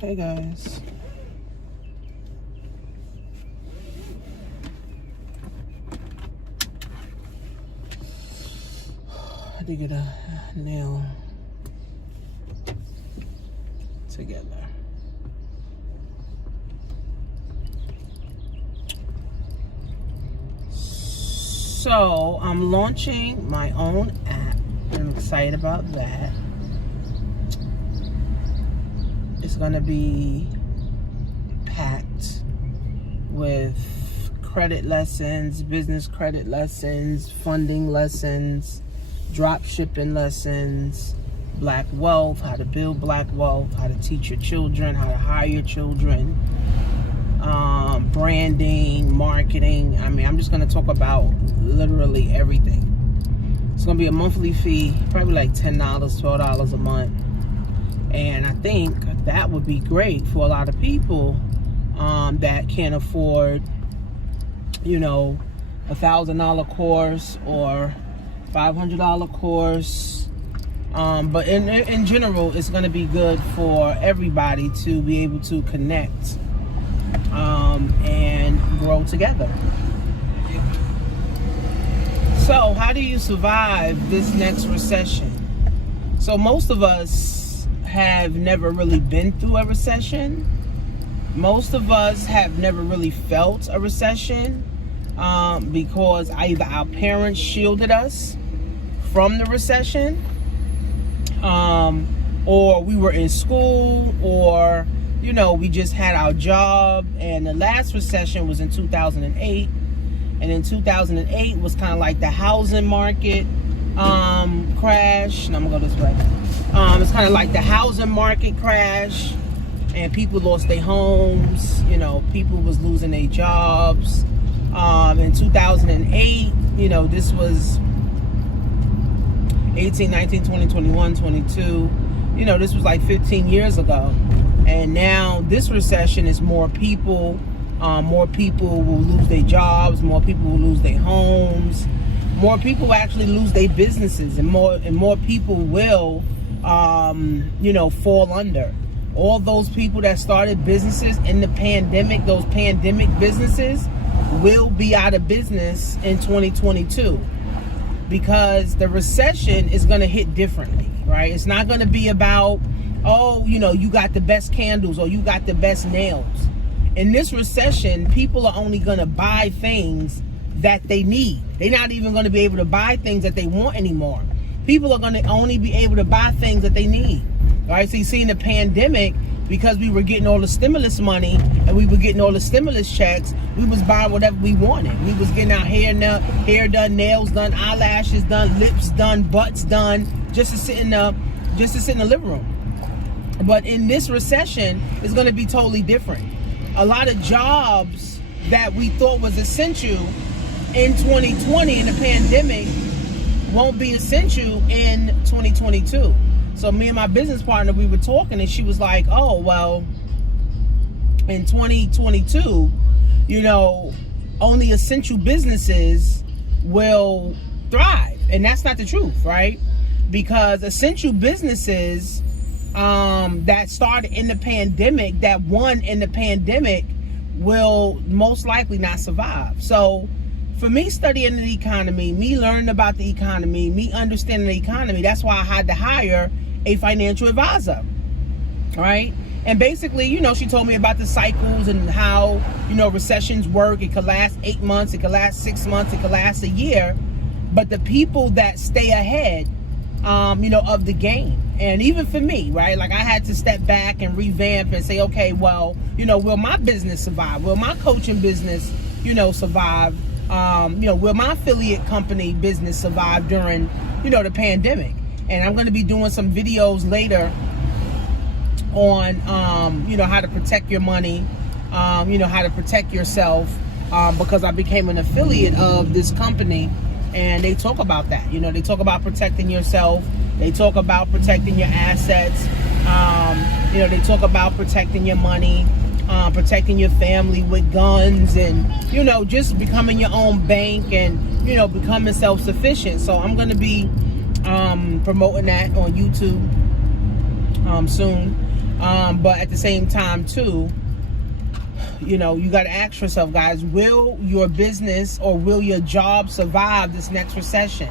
Hey guys. I had to get a nail together. So I'm launching my own app. I'm excited about that. It's gonna be packed with credit lessons, business credit lessons, funding lessons, drop shipping lessons, black wealth, how to build black wealth, how to teach your children, how to hire your children, branding, marketing. I mean, I'm just gonna talk about literally everything. It's gonna be a monthly fee, probably like $10, $12 a month. And I think that would be great for a lot of people that can't afford, you know, $1,000 course or $500 course. But in general, it's going to be good for everybody to be able to connect and grow together. So how do you survive this next recession? So most of us have never really been through a recession. Most of us have never really felt a recession because either our parents shielded us from the recession, or we were in school, or you know, we just had our job. And the last recession was in 2008, and in 2008 was kind of like the housing market crash. And I'm gonna go this way. It's kind of like the housing market crash, and people lost their homes. You know, people was losing their jobs. In 2008, you know, this was 18, 19, 20, 21, 22. You know, this was like 15 years ago. And now this recession is more people. More people will lose their jobs. More people will lose their homes. More people will actually lose their businesses, and more people will, you know, fall under. All those people that started businesses in the pandemic, those pandemic businesses, will be out of business in 2022 because the recession is going to hit differently, right? It's not going to be about, oh, you know, you got the best candles or you got the best nails. In this recession, people are only going to buy things that they need. They're not even going to be able to buy things that they want anymore. People are going to only be able to buy things that they need. All right, so you see in the pandemic, because we were getting all the stimulus money and we were getting all the stimulus checks, we was buying whatever we wanted. We was getting our hair done, nails done, eyelashes done, lips done, butts done, just to sit in the living room. But in this recession, it's going to be totally different. A lot of jobs that we thought was essential in 2020 in the pandemic won't be essential in 2022. So me and my business partner, we were talking, and she was like, oh, well, in 2022, you know, only essential businesses will thrive. And that's not the truth, right? Because essential businesses that started in the pandemic, that won in the pandemic, will most likely not survive. So for me studying the economy, me learning about the economy, me understanding the economy, that's why I had to hire a financial advisor, right? And basically, you know, she told me about the cycles and how, you know, recessions work. It could last 8 months, it could last 6 months, it could last a year. But the people that stay ahead, you know, of the game. And even for me, right? Like I had to step back and revamp and say, okay, well, you know, will my business survive? Will my coaching business, you know, survive? You know, will my affiliate company business survive during, you know, the pandemic? And I'm going to be doing some videos later on, you know, how to protect your money, you know, how to protect yourself, because I became an affiliate of this company, and they talk about that. You know, they talk about protecting yourself. They talk about protecting your assets. You know, they talk about protecting your money, protecting your family with guns, and, you know, just becoming your own bank and, you know, becoming self-sufficient. So I'm going to be promoting that on YouTube soon. But at the same time too, you know, you got to ask yourself, guys, will your business or will your job survive this next recession?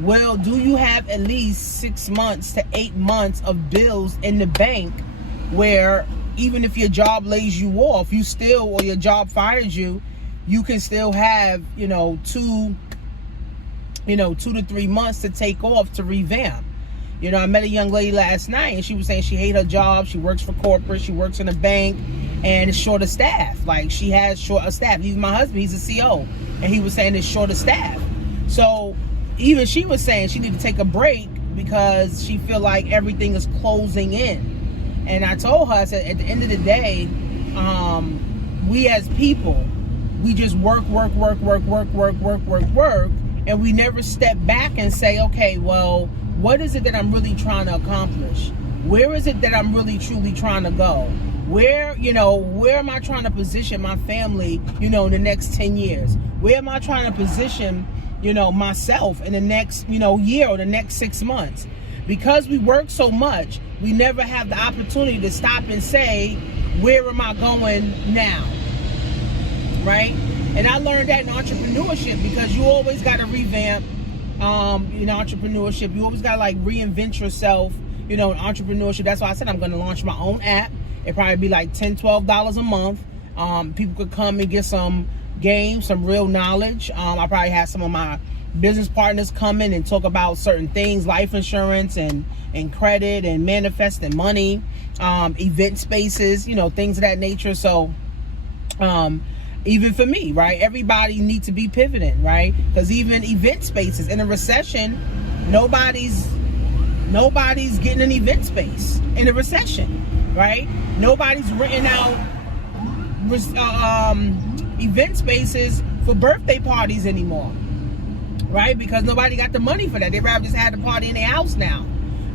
Do you have at least 6 months to 8 months of bills in the bank where even if your job lays you off, or your job fires you, you can still have, 2 to 3 months to take off to revamp. I met a young lady last night and she was saying she hates her job. She works for corporate, she works in a bank, and it's short of staff. Like, she has short of staff. Even my husband, he's a CO, and he was saying it's short of staff. So even she was saying she need to take a break because she feel like everything is closing in. And I told her, I said, at the end of the day, we as people, we just work, and we never step back and say, okay, well, what is it that I'm really trying to accomplish? Where is it that I'm really truly trying to go? Where am I trying to position my family, in the next 10 years? Where am I trying to position, myself in the next, year or the next 6 months? Because we work so much, we never have the opportunity to stop and say, where am I going now? Right? And I learned that in entrepreneurship, because you always got to revamp in entrepreneurship. You always got to reinvent yourself, in entrepreneurship. That's why I said I'm going to launch my own app. It'd probably be like $10, $12 a month. People could come and get some games, some real knowledge. I'll probably have some of my business partners come in and talk about certain things, life insurance and credit and manifesting money, event spaces, things of that nature. So even for me, right, everybody needs to be pivoting, right? Because even event spaces in a recession, nobody's getting an event space in a recession, right? Nobody's renting out event spaces for birthday parties anymore, right? Because nobody got the money for that. They'd rather just have the party in their house now,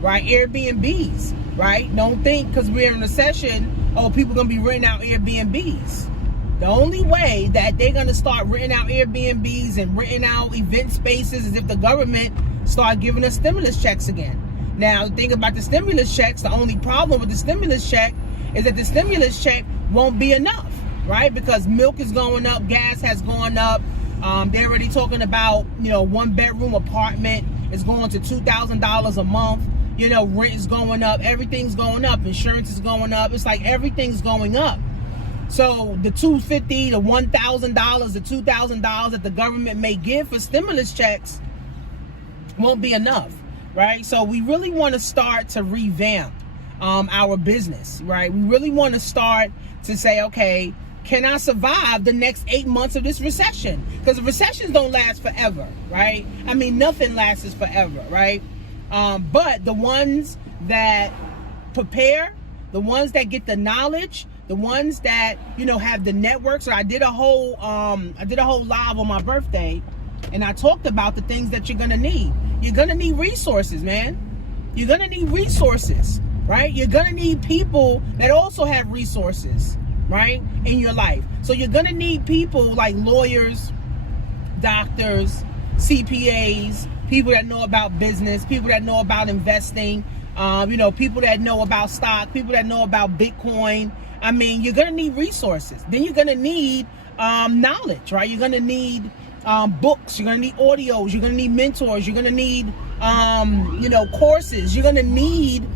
right? Airbnbs, right? Don't think because we're in a recession, people gonna be renting out Airbnbs. The only way that they're gonna start renting out Airbnbs and renting out event spaces is if the government start giving us stimulus checks again. Now, the thing about the stimulus checks, the only problem with the stimulus check is that the stimulus check won't be enough, right? Because milk is going up, gas has gone up. They're already talking about, 1-bedroom apartment is going to $2,000 a month. Rent is going up, everything's going up, insurance is going up. It's like everything's going up. So the $250, the $1,000, the $2,000 that the government may give for stimulus checks won't be enough, right? So we really want to start to revamp our business, right? We really want to start to say, okay, can I survive the next 8 months of this recession? Because the recessions don't last forever, right? I mean, nothing lasts forever, right? But the ones that prepare, the ones that get the knowledge, the ones that, have the network. So I did a whole live on my birthday, and I talked about the things that you're gonna need. You're gonna need resources, man. You're gonna need resources, right? You're gonna need people that also have resources, right, in your life. So you're gonna need people like lawyers, doctors, CPAs, people that know about business, people that know about investing, people that know about stock, people that know about Bitcoin. I mean, you're going to need resources. Then you're going to need knowledge, right? You're going to need books. You're going to need audios. You're going to need mentors. You're going to need, courses. You're going to need,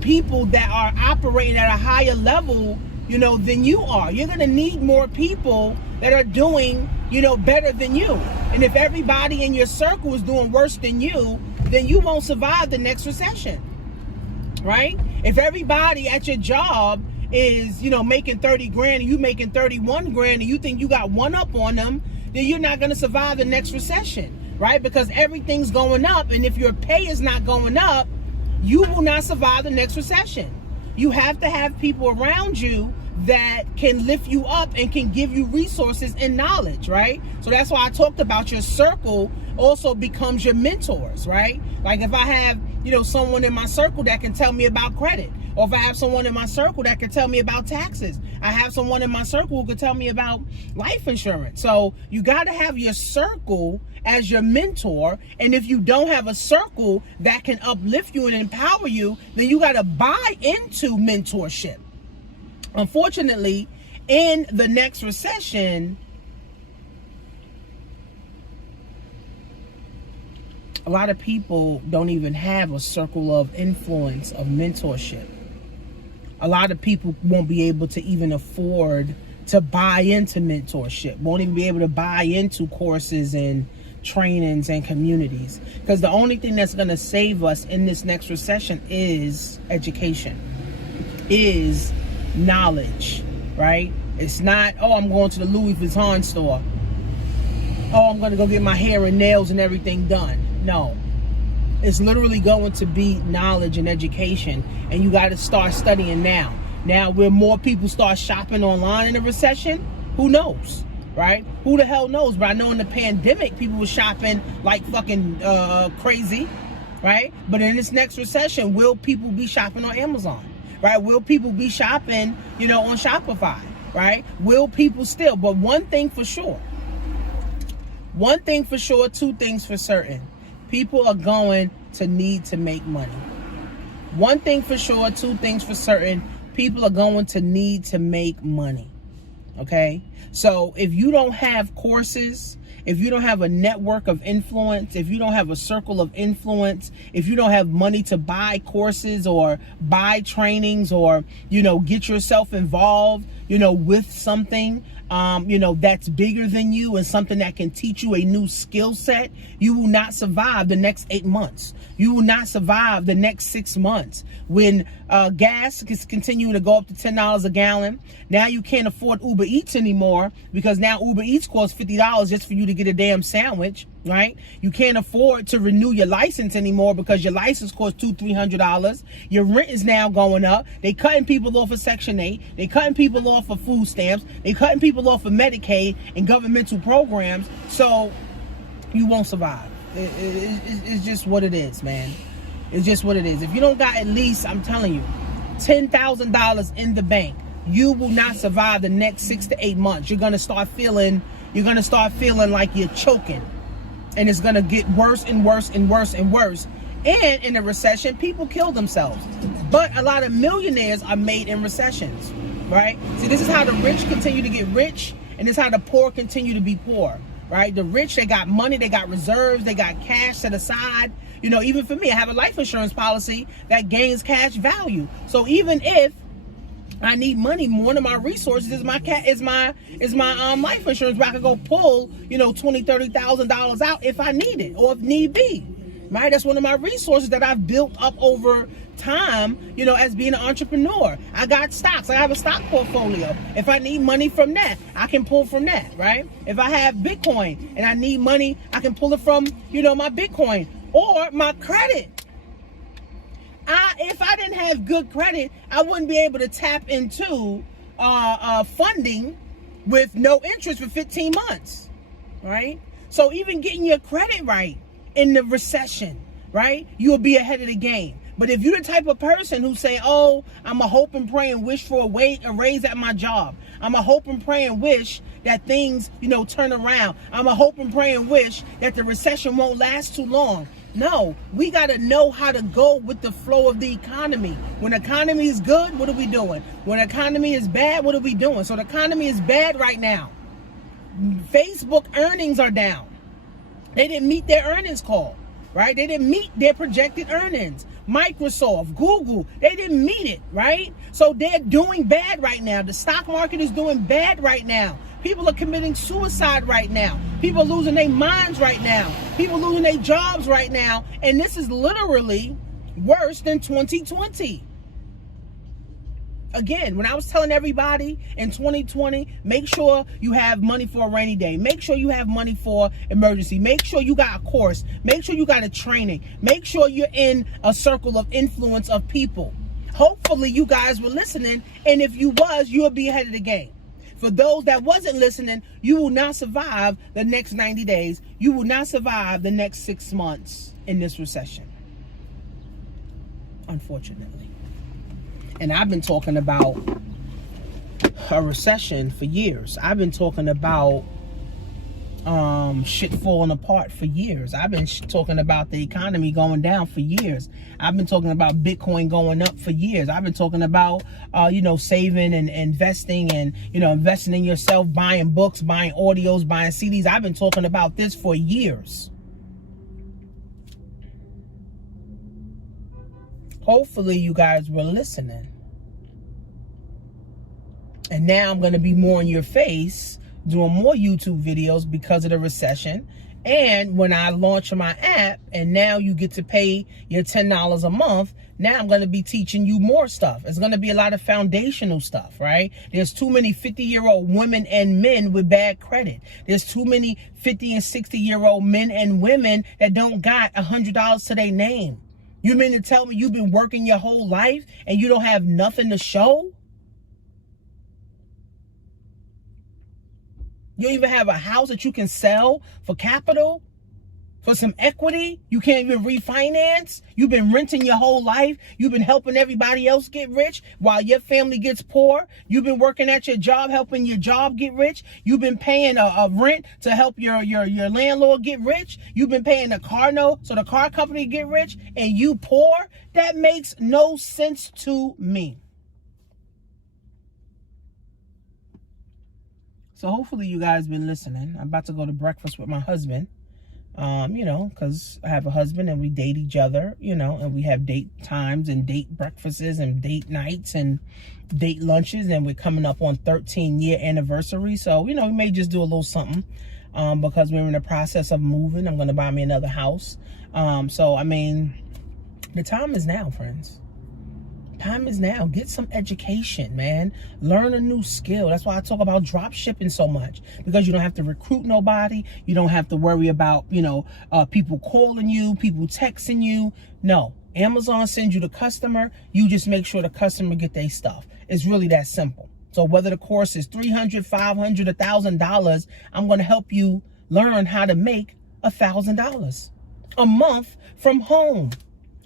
people that are operating at a higher level, than you are. You're going to need more people that are doing, better than you. And if everybody in your circle is doing worse than you, then you won't survive the next recession, right? If everybody at your job is, making 30 grand and you making 31 grand and you think you got one up on them, then you're not going to survive the next recession, right? Because everything's going up, and if your pay is not going up, you will not survive the next recession. You have to have people around you that can lift you up and can give you resources and knowledge, right? So that's why I talked about your circle also becomes your mentors, right? Like if I have someone in my circle that can tell me about credit. Or if I have someone in my circle that can tell me about taxes. I have someone in my circle who can tell me about life insurance. So you got to have your circle as your mentor. And if you don't have a circle that can uplift you and empower you, then you got to buy into mentorship. Unfortunately, in the next recession, a lot of people don't even have a circle of influence, of mentorship. A lot of people won't be able to even afford to buy into mentorship, won't even be able to buy into courses and trainings and communities. Because the only thing that's going to save us in this next recession is education, is knowledge, right? It's not, oh, I'm going to the Louis Vuitton store. Oh, I'm going to go get my hair and nails and everything done. No, it's literally going to be knowledge and education, and you got to start studying now. Now, will more people start shopping online in a recession? Who knows, right? Who the hell knows? But I know in the pandemic, people were shopping like fucking crazy, right? But in this next recession, will people be shopping on Amazon, right? Will people be shopping, on Shopify, right? Will people still? But one thing for sure, two things for certain. People are going to need to make money. One thing for sure, two things for certain. People are going to need to make money. Okay? So if you don't have courses, if you don't have a network of influence, if you don't have a circle of influence, if you don't have money to buy courses or buy trainings or, get yourself involved, with something, that's bigger than you and something that can teach you a new skill set, you will not survive the next 8 months. You will not survive the next 6 months. When gas is continuing to go up to $10 a gallon, now you can't afford Uber Eats anymore because now Uber Eats costs $50 just for you to get a damn sandwich, right? You can't afford to renew your license anymore because your license costs $200-300. Your rent is now going up. They cutting people off of Section 8. They cutting people off of food stamps. They cutting people off of Medicaid and governmental programs. So you won't survive. It's just what it is, man. It's just what it is. If you don't got at least, I'm telling you, $10,000 in the bank, you will not survive the next 6 to 8 months. You're gonna start feeling like you're choking. And it's gonna get worse and worse and worse and worse. And in a recession, people kill themselves. But a lot of millionaires are made in recessions, right? See, this is how the rich continue to get rich, and this is how the poor continue to be poor, right? The rich, they got money, they got reserves, they got cash set aside. Even for me, I have a life insurance policy that gains cash value. So even if I need money, one of my resources is my life insurance, where I could go pull, $20,000-$30,000 out if I need it or if need be. Right? That's one of my resources that I've built up over time, as being an entrepreneur. I got stocks. I have a stock portfolio. If I need money from that, I can pull from that, right? If I have Bitcoin and I need money, I can pull it from, my Bitcoin or my credit. If I didn't have good credit, I wouldn't be able to tap into funding with no interest for 15 months, right? So even getting your credit right in the recession, right, you'll be ahead of the game. But if you're the type of person who say, oh, I'm a hope and pray and wish for a raise at my job. I'm a hope and pray and wish that things, turn around. I'm a hope and pray and wish that the recession won't last too long. No, we got to know how to go with the flow of the economy. When the economy is good, what are we doing? When the economy is bad, what are we doing? So the economy is bad right now. Facebook earnings are down. They didn't meet their earnings call, right? They didn't meet their projected earnings. Microsoft, Google, they didn't meet it, right? So they're doing bad right now. The stock market is doing bad right now. People are committing suicide right now. People are losing their minds right now. People are losing their jobs right now. And this is literally worse than 2020. Again, when I was telling everybody in 2020, make sure you have money for a rainy day. Make sure you have money for emergency. Make sure you got a course. Make sure you got a training. Make sure you're in a circle of influence of people. Hopefully you guys were listening. And if you was, you'll be ahead of the game. For those that wasn't listening, you will not survive the next 90 days. You will not survive the next 6 months in this recession. unfortunately. And I've been talking about a recession for years. I've been talking about shit falling apart for years. I've been talking about the economy going down for years. I've been talking about Bitcoin going up for years. I've been talking about saving and investing, and investing in yourself, buying books, buying audios, buying CDs. I've been talking about this for years. Hopefully you guys were listening. And now I'm going to be more in your face doing more YouTube videos because of the recession. And when I launch my app and now you get to pay your $10 a month, now I'm going to be teaching you more stuff. It's going to be a lot of foundational stuff, right? There's too many 50-year-old women and men with bad credit. There's too many 50 and 60-year-old men and women that don't got $100 to their name. You mean to tell me you've been working your whole life and you don't have nothing to show? You don't even have a house that you can sell for capital, for some equity. You can't even refinance. You've been renting your whole life. You've been helping everybody else get rich while your family gets poor. You've been working at your job, helping your job get rich. You've been paying a rent to help your landlord get rich. You've been paying a car note so the car company get rich, and you poor? That makes no sense to me. So hopefully you guys been listening. I'm about to go to breakfast with my husband, because I have a husband and we date each other, and we have date times and date breakfasts and date nights and date lunches, and we're coming up on 13-year anniversary. So, we may just do a little something because we're in the process of moving. I'm going to buy me another house. The time is now, friends. Time is now. Get some education, man. Learn a new skill. That's why I talk about drop shipping so much, because you don't have to recruit nobody. You don't have to worry about, people calling you, people texting you. No, Amazon sends you the customer. You just make sure the customer get their stuff. It's really that simple. So whether the course is $300, $500, $1,000, I'm going to help you learn how to make $1,000 a month from home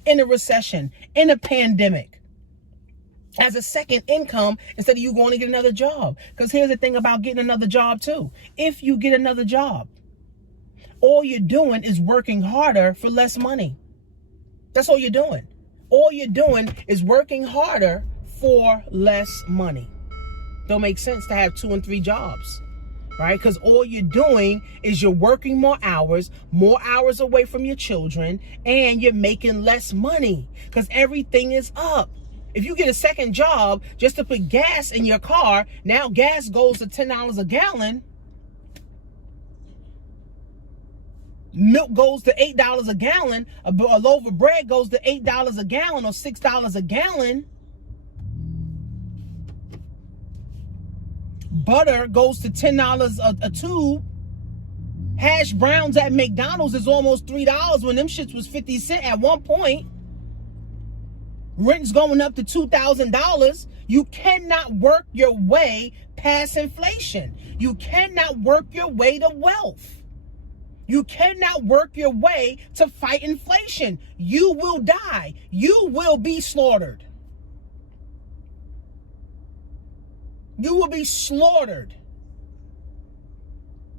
in a recession, in a pandemic, as a second income instead of you going to get another job. Because here's the thing about getting another job too. If you get another job, all you're doing is working harder for less money. That's all you're doing. All you're doing is working harder for less money. Don't make sense to have 2 and 3 jobs, right? Because all you're doing is you're working more hours away from your children, and you're making less money because everything is up. If you get a second job just to put gas in your car, now gas goes to $10 a gallon. Milk goes to $8 a gallon. A loaf of bread goes to $8 a gallon or $6 a gallon. Butter goes to $10 a tube. Hash browns at McDonald's is almost $3 when them shits was 50 cents at one point. Rent's going up to $2,000. You cannot work your way past inflation. You cannot work your way to wealth. You cannot work your way to fight inflation. You will die. You will be slaughtered. You will be slaughtered.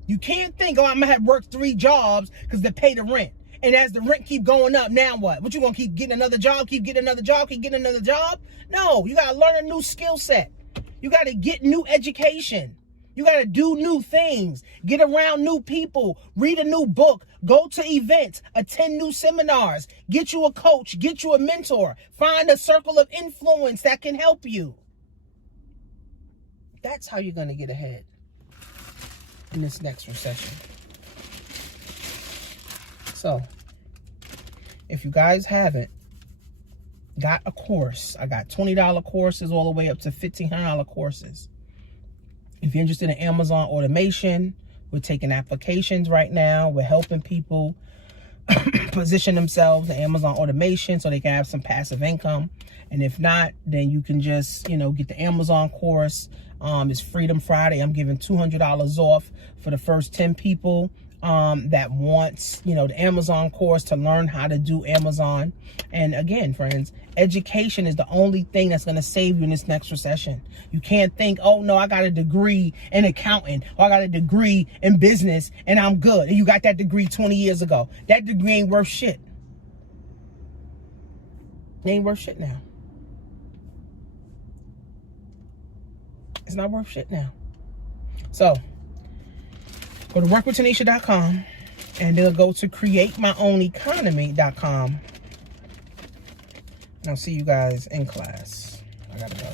You can't think, I'm going to have worked 3 jobs because they pay the rent. And as the rent keep going up, now what? What, you going to keep getting another job, keep getting another job, keep getting another job? No, you got to learn a new skill set. You got to get new education. You got to do new things, get around new people, read a new book, go to events, attend new seminars, get you a coach, get you a mentor, find a circle of influence that can help you. That's how you're going to get ahead in this next recession. So, if you guys haven't got a course, I got $20 courses all the way up to $1,500 courses. If you're interested in Amazon automation, we're taking applications right now. We're helping people position themselves in Amazon automation so they can have some passive income. And if not, then you can just, get the Amazon course. It's Freedom Friday. I'm giving $200 off for the first 10 people. that wants, you know, the Amazon course to learn how to do Amazon. And again, friends, education is the only thing that's going to save you in this next recession. You can't think, oh no, I got a degree in accounting, or I got a degree in business and I'm good. And you got that degree 20 years ago. That degree ain't worth shit. It ain't worth shit now. It's not worth shit now. So go to workwithtanisha.com and then go to createmyown.economy.com. I'll see you guys in class. I gotta go.